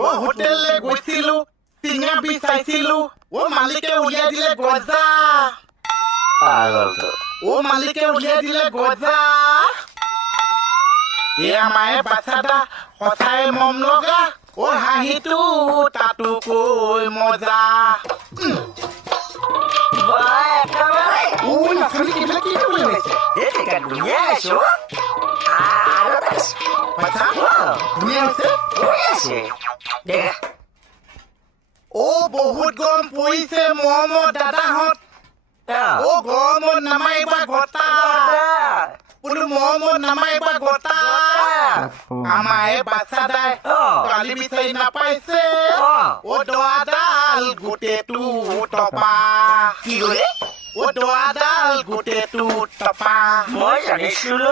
ও হোটেলে গৈছিলো টিঙা বিচাইছিলো ও মালিকে উলিয়াই দিলে গজা পাগলটো ও মালিকে উলিয়াই দিলে গজা এয়া মায়ে বাচ্চাটা সঁচাই মম লগা ও হাঁহিটো তাতো কৈ মজা ও নাচনি কিবিলাক কি কৰিবলৈ লৈছে ধুনীয়া আছো আৰু বাচ্চা ধুনীয়া হৈছে ও বহুত গৰম পৰিছে মৰমৰ দাদাহঁত ও গৰমত নামাৰিবা গতা বোলো মৰমত নামাৰিবা গতা আমাৰ এই বাচ্চাদাই কালি বিচাৰি নাপাইছে ও দৰাডাল গোটেইটো টপা কি কৰে ও দৰাডাল গোটেইটো টপা মই জানিছিলো